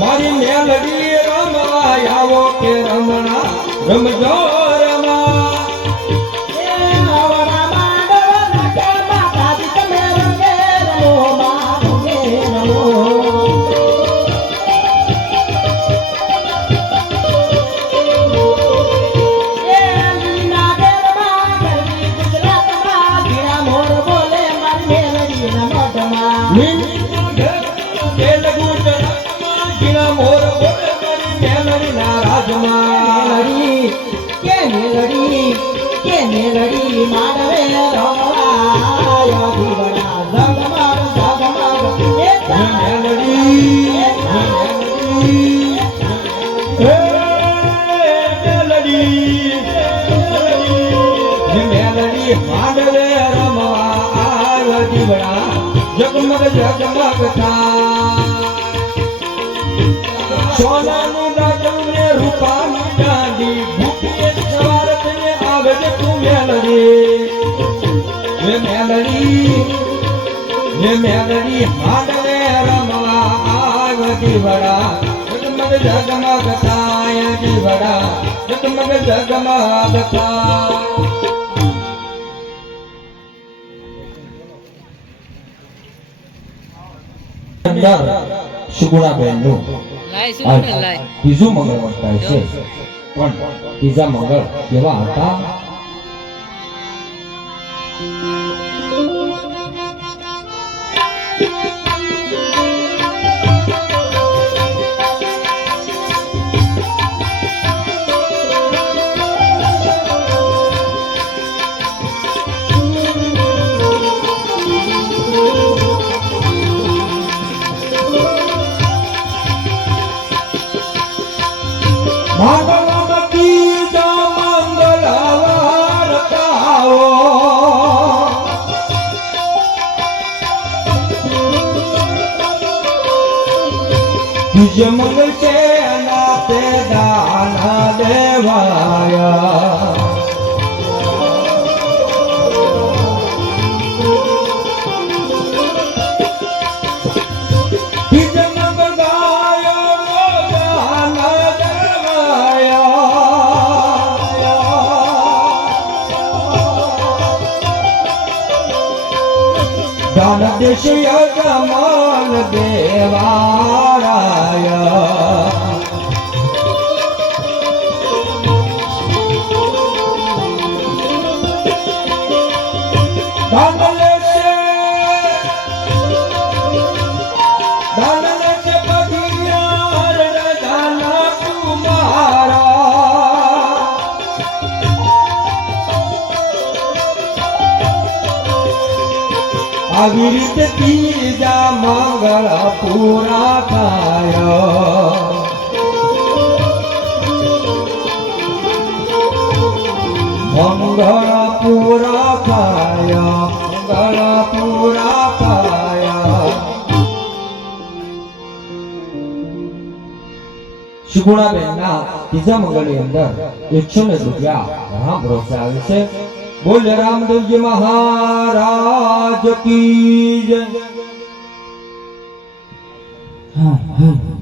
મારી મેલડી રમવા આવો કે રમણા રમજો રમા મેલડી માનવે રમવાય દીવડા જગમગ જગમગ મેલડી માનવે રમવાય દીવડા જગમગ જગમગ થાય સોનાનું દાદુ ને રૂપાની દાંડી ભૂખી સવાર થઈને આવે છે તું મેલડી હાડવે રમવા આવ દીવડા જગમગ જગમગ થાય દીવડા જગમગ જગમગ થાય સુગુણાબેન નું ત્રીજું મંગળ વર્તાય છે પણ ત્રીજા મંગળ કેવા હતા મંગળ છે નાતે દાન દેવાયા દાન દેશ યજમાન દેવારાય આવી રીતે ત્રીજા મંગળ પૂરા થાય મંગળ પૂરા થાય મંગળ પૂરા થાય સુગુણાબેન ના ત્રીજા મંગળની અંદર 100 રૂપિયા રામ ભરોસે આવે છે बोल रामदेव जी महाराज की जय। हाँ हाँ